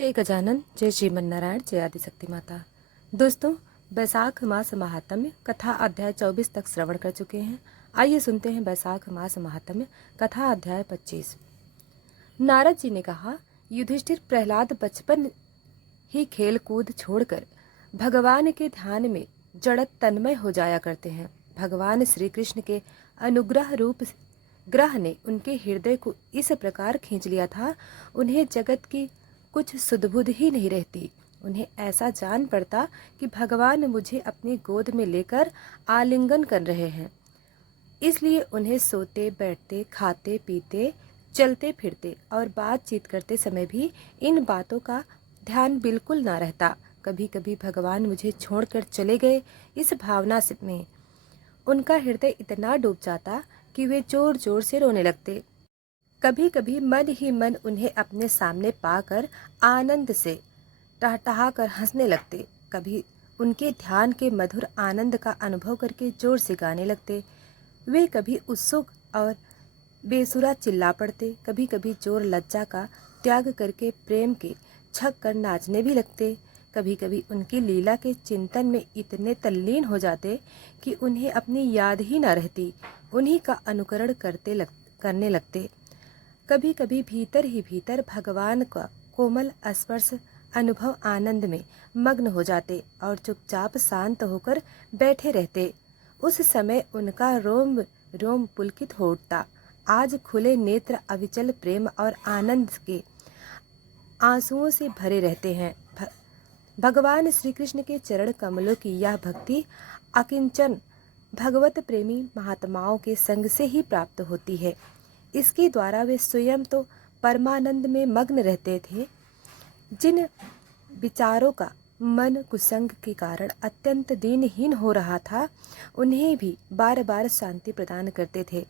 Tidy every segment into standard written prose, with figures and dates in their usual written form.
जय गजानन, जय श्रीमन नारायण, जय आदिशक्ति माता। दोस्तों, बैसाख मास महात्म्य कथा अध्याय 24 तक श्रवण कर चुके हैं। आइए सुनते हैं बैसाख मास महात्म्य कथा अध्याय 25। नारद जी ने कहा, युधिष्ठिर प्रहलाद बचपन ही खेल कूद छोड़कर भगवान के ध्यान में जड़ तन्मय हो जाया करते हैं। भगवान श्री कृष्ण के अनुग्रह रूप ग्रह ने उनके हृदय को इस प्रकार खींच लिया था, उन्हें जगत की कुछ सुधबुध ही नहीं रहती। उन्हें ऐसा जान पड़ता कि भगवान मुझे अपनी गोद में लेकर आलिंगन कर रहे हैं। इसलिए उन्हें सोते बैठते, खाते पीते, चलते फिरते और बातचीत करते समय भी इन बातों का ध्यान बिल्कुल ना रहता। कभी कभी भगवान मुझे छोड़कर चले गए, इस भावना में उनका हृदय इतना डूब जाता कि वे जोर जोर से रोने लगते। कभी कभी मन ही मन उन्हें अपने सामने पाकर आनंद से टहटहा कर हंसने लगते। कभी उनके ध्यान के मधुर आनंद का अनुभव करके जोर से गाने लगते। वे कभी उत्सुक और बेसुरा चिल्ला पड़ते, कभी कभी जोर लज्जा का त्याग करके प्रेम के छक कर नाचने भी लगते। कभी कभी उनकी लीला के चिंतन में इतने तल्लीन हो जाते कि उन्हें अपनी याद ही न रहती, उन्हीं का अनुकरण करने लगते। कभी कभी भीतर ही भीतर भगवान का कोमल स्पर्श अनुभव आनंद में मग्न हो जाते और चुपचाप शांत होकर बैठे रहते। उस समय उनका रोम रोम पुलकित हो उठता। आज खुले नेत्र अविचल प्रेम और आनंद के आंसुओं से भरे रहते हैं। भगवान श्री कृष्ण के चरण कमलों की यह भक्ति अकिंचन भगवत प्रेमी महात्माओं के संग से ही प्राप्त होती है। इसके द्वारा वे स्वयं तो परमानंद में मग्न रहते थे, जिन विचारों का मन कुसंग के कारण अत्यंत दीनहीन हो रहा था, उन्हें भी बार बार शांति प्रदान करते थे।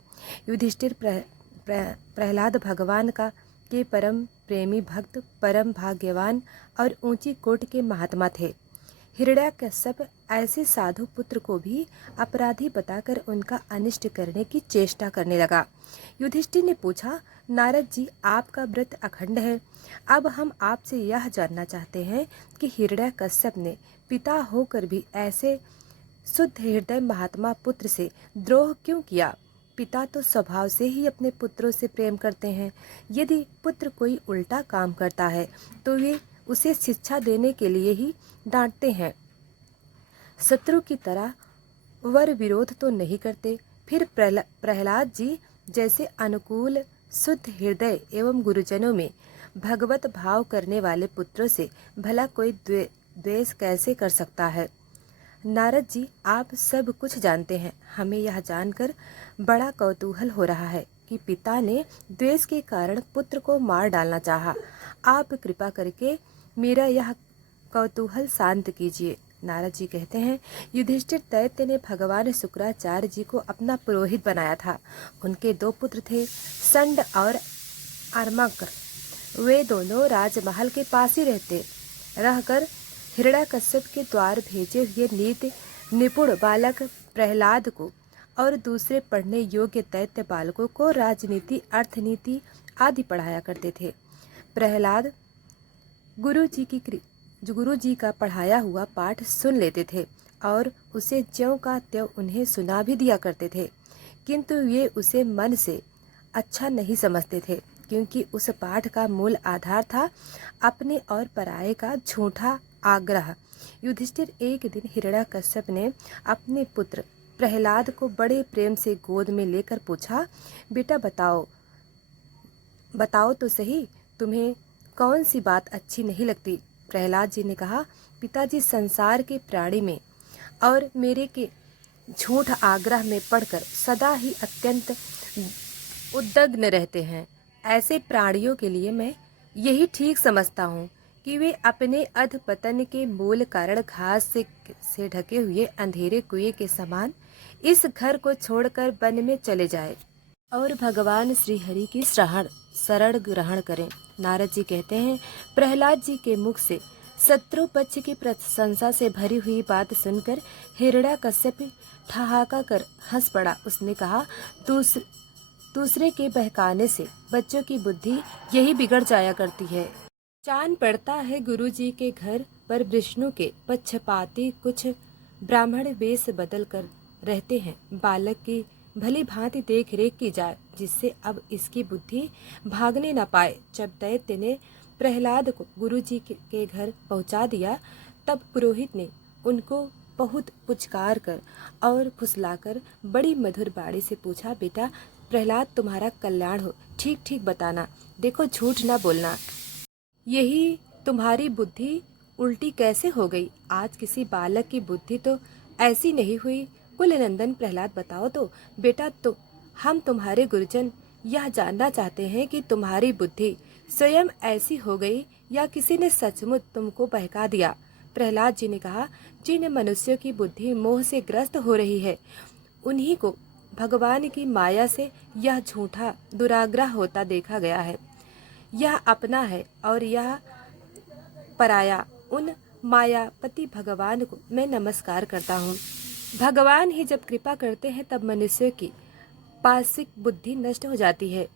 युधिष्ठिर प्रहलाद भगवान का के परम प्रेमी भक्त, परम भाग्यवान और ऊंची कोटि के महात्मा थे। हिरण्यकश्यप ऐसे साधु पुत्र को भी अपराधी बताकर उनका अनिष्ट करने की चेष्टा करने लगा। युधिष्ठिर ने पूछा, नारद जी, आपका व्रत अखंड है। अब हम आपसे यह जानना चाहते हैं कि हिरण्यकश्यप ने पिता होकर भी ऐसे शुद्ध हृदय महात्मा पुत्र से द्रोह क्यों किया? पिता तो स्वभाव से ही अपने पुत्रों से प्रेम करते हैं। यदि पुत्र कोई उल्टा काम करता है तो वे उसे शिक्षा देने के लिए ही डांटते हैं, शत्रु की तरह वर विरोध तो नहीं करते। फिर प्रहलाद जी जैसे अनुकूल शुद्ध हृदय एवं गुरुजनों में भगवत भाव करने वाले पुत्रों से भला कोई द्वेष कैसे कर सकता है? नारद जी, आप सब कुछ जानते हैं। हमें यह जानकर बड़ा कौतूहल हो रहा है कि पिता ने द्वेष के कारण पुत्र को मार डालना चाहा। आप कृपा करके मेरा यह कौतूहल शांत कीजिए। नारद जी कहते हैं, युधिष्ठिर दैत्य ने भगवान शुक्राचार्य जी को अपना पुरोहित बनाया था। उनके दो पुत्र थे, संड और अर्माकर। वे दोनों राजमहल के पास ही रहकर हिरण्यकश्यप के द्वार भेजे हुए नीति निपुण बालक प्रहलाद को और दूसरे पढ़ने योग्य दैत्य बालकों को राजनीति, अर्थनीति आदि पढ़ाया करते थे। प्रहलाद गुरु जी का पढ़ाया हुआ पाठ सुन लेते थे और उसे ज्यों का त्यों उन्हें सुना भी दिया करते थे, किंतु ये उसे मन से अच्छा नहीं समझते थे, क्योंकि उस पाठ का मूल आधार था अपने और पराये का झूठा आग्रह। युधिष्ठिर एक दिन हिरण्यकश्यप ने अपने पुत्र प्रहलाद को बड़े प्रेम से गोद में लेकर पूछा, बेटा बताओ तो सही, तुम्हें कौन सी बात अच्छी नहीं लगती? प्रहलाद जी ने कहा, पिताजी संसार के प्राणी में और मेरे के झूठ आग्रह में पड़कर सदा ही अत्यंत उद्विग्न रहते हैं। ऐसे प्राणियों के लिए मैं यही ठीक समझता हूँ कि वे अपने अधपतन के मूल कारण घास से ढके हुए अंधेरे कुएं के समान इस घर को छोड़कर वन में चले जाए और भगवान श्री हरि की शरण ग्रहण करें। नारद जी कहते हैं, प्रहलाद जी के मुख से शत्रु पक्ष की प्रशंसा से भरी हुई बात सुनकर हिरण्यकश्यप ठहाका कर हंस पड़ा। उसने कहा, दूसरे के बहकाने से बच्चों की बुद्धि यही बिगड़ जाया करती है। चांद पड़ता है गुरुजी के घर पर, विष्णु के पक्षपाती कुछ ब्राह्मण वेश बदल कर रहते हैं। बालक की भली भांति देख रेख की जाए, जिससे अब इसकी बुद्धि भागने न पाए। जब दैत्य ने प्रहलाद को गुरुजी के घर पहुंचा दिया, तब पुरोहित ने उनको बहुत पुचकार कर और फुसलाकर बड़ी मधुर बाणी से पूछा, बेटा प्रहलाद, तुम्हारा कल्याण हो, ठीक ठीक बताना, देखो झूठ ना बोलना। यही तुम्हारी बुद्धि उल्टी कैसे हो गई? आज किसी बालक की बुद्धि तो ऐसी नहीं हुई। कुलनंदन प्रहलाद, बताओ तो बेटा, तो हम तुम्हारे गुरुजन यह जानना चाहते हैं कि तुम्हारी बुद्धि स्वयं ऐसी हो गई या किसी ने सचमुच तुमको बहका दिया। प्रहलाद जी ने कहा, जिन मनुष्यों की बुद्धि मोह से ग्रस्त हो रही है, उन्हीं को भगवान की माया से यह झूठा दुराग्रह होता देखा गया है। यह अपना है और यह पराया। उन मायापति भगवान को मैं नमस्कार करता हूँ। भगवान ही जब कृपा करते हैं तब मनुष्य की पाशिक बुद्धि नष्ट हो जाती है।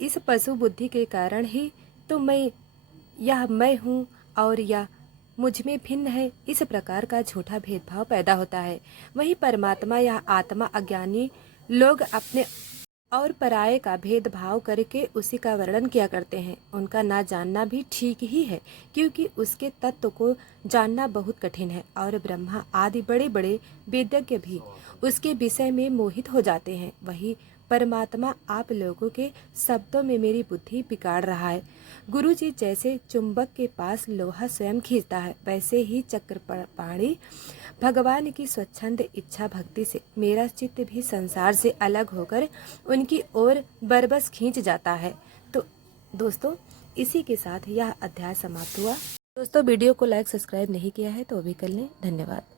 इस पशु बुद्धि के कारण ही तो मैं हूँ और यह मुझ में भिन्न है, इस प्रकार का झूठा भेदभाव पैदा होता है। वही परमात्मा या आत्मा अज्ञानी लोग अपने और पराये का भेदभाव करके उसी का वर्णन किया करते हैं। उनका ना जानना भी ठीक ही है, क्योंकि उसके तत्व को जानना बहुत कठिन है और ब्रह्मा आदि बड़े बड़े वेदज्ञ भी उसके विषय में मोहित हो जाते हैं। वही परमात्मा आप लोगों के शब्दों में मेरी बुद्धि बिगाड़ रहा है। गुरुजी जैसे चुंबक के पास लोहा स्वयं खींचता है, वैसे ही चक्रपाणी भगवान की स्वच्छंद इच्छा भक्ति से मेरा चित्त भी संसार से अलग होकर उनकी ओर बरबस खींच जाता है। तो दोस्तों, इसी के साथ यह अध्याय समाप्त हुआ। दोस्तों, वीडियो को लाइक सब्सक्राइब नहीं किया है तो अभी कर लें। धन्यवाद।